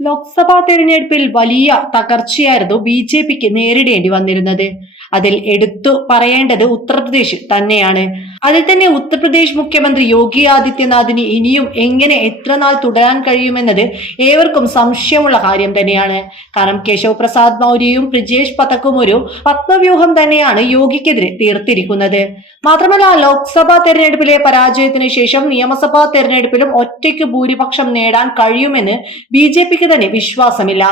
ലോക്സഭാ തെരഞ്ഞെടുപ്പിൽ വലിയ തകർച്ചയായിരുന്നു B J പിക്ക് നേരിടേണ്ടി വന്നിരുന്നത്. അതിൽ എടുത്തു പറയേണ്ടത് ഉത്തർപ്രദേശ് തന്നെയാണ്. അതിൽ തന്നെ ഉത്തർപ്രദേശ് മുഖ്യമന്ത്രി യോഗി ആദിത്യനാഥിന് ഇനിയും എങ്ങനെ എത്ര നാൾ തുടരാൻ കഴിയുമെന്നത് ഏവർക്കും സംശയമുള്ള കാര്യം തന്നെയാണ്. കാരണം കേശവ് പ്രസാദ് മൗര്യയും ബ്രിജേഷ് പതക്കും ഒരു പത്മവ്യൂഹം തന്നെയാണ് യോഗിക്കെതിരെ തീർത്തിരിക്കുന്നത്. മാത്രമല്ല ലോക്സഭാ തെരഞ്ഞെടുപ്പിലെ പരാജയത്തിന് ശേഷം നിയമസഭാ തെരഞ്ഞെടുപ്പിലും ഒറ്റയ്ക്ക് ഭൂരിപക്ഷം നേടാൻ കഴിയുമെന്ന് ബി ജെ പിക്ക് തന്നെ വിശ്വാസമില്ല.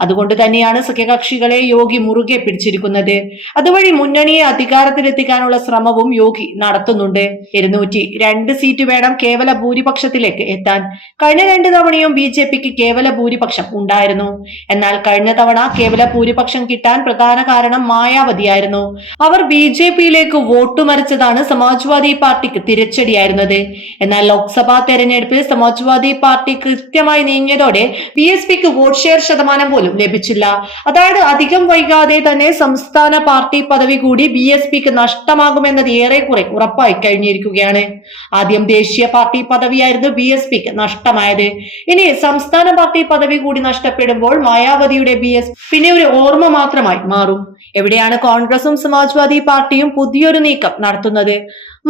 അതുകൊണ്ട് തന്നെയാണ് സഖ്യകക്ഷികളെ യോഗി മുറുകെ പിടിച്ചിരിക്കുന്നത്. അതുവഴി മുന്നണിയെ അധികാരത്തിലെത്തിക്കാനുള്ള ശ്രമവും യോഗി നടത്തുന്നുണ്ട്. ഇരുന്നൂറ്റി രണ്ട് സീറ്റ് വേണം കേവല ഭൂരിപക്ഷത്തിലേക്ക് എത്താൻ. കഴിഞ്ഞ രണ്ട് തവണയും ബി ജെ പിക്ക് കേവല ഭൂരിപക്ഷം ഉണ്ടായിരുന്നു. എന്നാൽ കഴിഞ്ഞ തവണ കേവല ഭൂരിപക്ഷം കിട്ടാൻ പ്രധാന കാരണം മായാവതിയായിരുന്നു. അവർ ബി ജെ പിയിലേക്ക് വോട്ട് മറിച്ചതാണ് സമാജ്വാദി പാർട്ടിക്ക് തിരിച്ചടിയായിരുന്നത്. എന്നാൽ ലോക്സഭാ തെരഞ്ഞെടുപ്പിൽ സമാജ്വാദി പാർട്ടി കൃത്യമായി നീങ്ങിയതോടെ ബി എസ് പിക്ക് വോട്ട് ഷെയർ ശതമാനം പോലും ലഭിച്ചില്ല. അതായത് അധികം വൈകാതെ തന്നെ സംസ്ഥാന പാർട്ടി പദവി കൂടി ബി എസ് പിക്ക് നഷ്ടമാകുമെന്നത് ഏറെക്കുറെ ഉറപ്പായി കഴിഞ്ഞിരിക്കുകയാണ്. ആദ്യം ദേശീയ പാർട്ടി പദവിയായിരുന്നു ബി എസ് പിക്ക് നഷ്ടമായത്. ഇനി സംസ്ഥാന പാർട്ടി പദവി കൂടി നഷ്ടപ്പെടുമ്പോൾ മായാവതിയുടെ ബി എസ് പിന്നെ ഒരു ഓർമ്മ മാത്രമായി മാറും. എവിടെയാണ് കോൺഗ്രസും സമാജ്വാദി പാർട്ടിയും പുതിയൊരു നീക്കം നടത്തുന്നത്?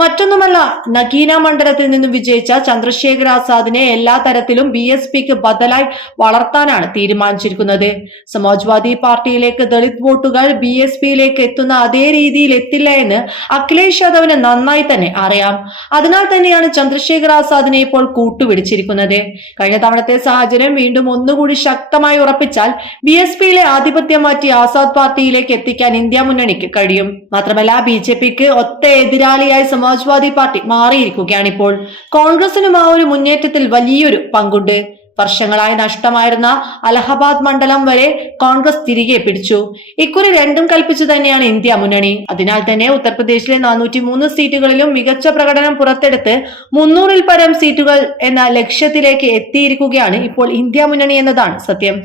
മറ്റൊന്നുമല്ല നഗീന മണ്ഡലത്തിൽ നിന്നും വിജയിച്ച ചന്ദ്രശേഖർ ആസാദിനെ എല്ലാ തരത്തിലും ബി എസ് പിക്ക് ബദലായി വളർത്താനാണ് തീരുമാനിച്ചിരിക്കുന്നത്. സമാജ്വാദി പാർട്ടിയിലേക്ക് ദളിത് വോട്ടുകൾ ബി എസ് പിയിലേക്ക് എത്തുന്ന അതേ രീതിയിൽ എത്തില്ല എന്ന് അഖിലേഷ് യാദവിന് നന്നായി തന്നെ അറിയാം. അതിനാൽ തന്നെയാണ് ചന്ദ്രശേഖർ ആസാദിനെ ഇപ്പോൾ കൂട്ടുപിടിച്ചിരിക്കുന്നത്. കഴിഞ്ഞ തവണത്തെ സാഹചര്യം വീണ്ടും ഒന്നുകൂടി ശക്തമായി ഉറപ്പിച്ചാൽ ബി എസ് പിയിലെ ആധിപത്യം മാറ്റി ആസാദ് പാർട്ടിയിലേക്ക് എത്തിക്കാൻ ഇന്ത്യ മുന്നണിക്ക് കഴിയും. മാത്രമല്ല ബി ജെ പിക്ക് ഒത്ത എതിരാളിയായി സമാജ്വാദി പാർട്ടി മാറിയിരിക്കുകയാണ് ഇപ്പോൾ. കോൺഗ്രസിനും ആ ഒരു മുന്നേറ്റത്തിൽ വലിയൊരു പങ്കുണ്ട്. വർഷങ്ങളായി നഷ്ടമായിരുന്ന അലഹബാദ് മണ്ഡലം വരെ കോൺഗ്രസ് തിരികെ പിടിച്ചു. ഇക്കുറി രണ്ടും കൽപ്പിച്ചു തന്നെയാണ് ഇന്ത്യ മുന്നണി. അതിനാൽ തന്നെ ഉത്തർപ്രദേശിലെ നാനൂറ്റി മൂന്ന് സീറ്റുകളിലും മികച്ച പ്രകടനം പുറത്തെടുത്ത് മുന്നൂറിൽ പരം സീറ്റുകൾ എന്ന ലക്ഷ്യത്തിലേക്ക് എത്തിയിരിക്കുകയാണ് ഇപ്പോൾ ഇന്ത്യ മുന്നണി എന്നതാണ് സത്യം.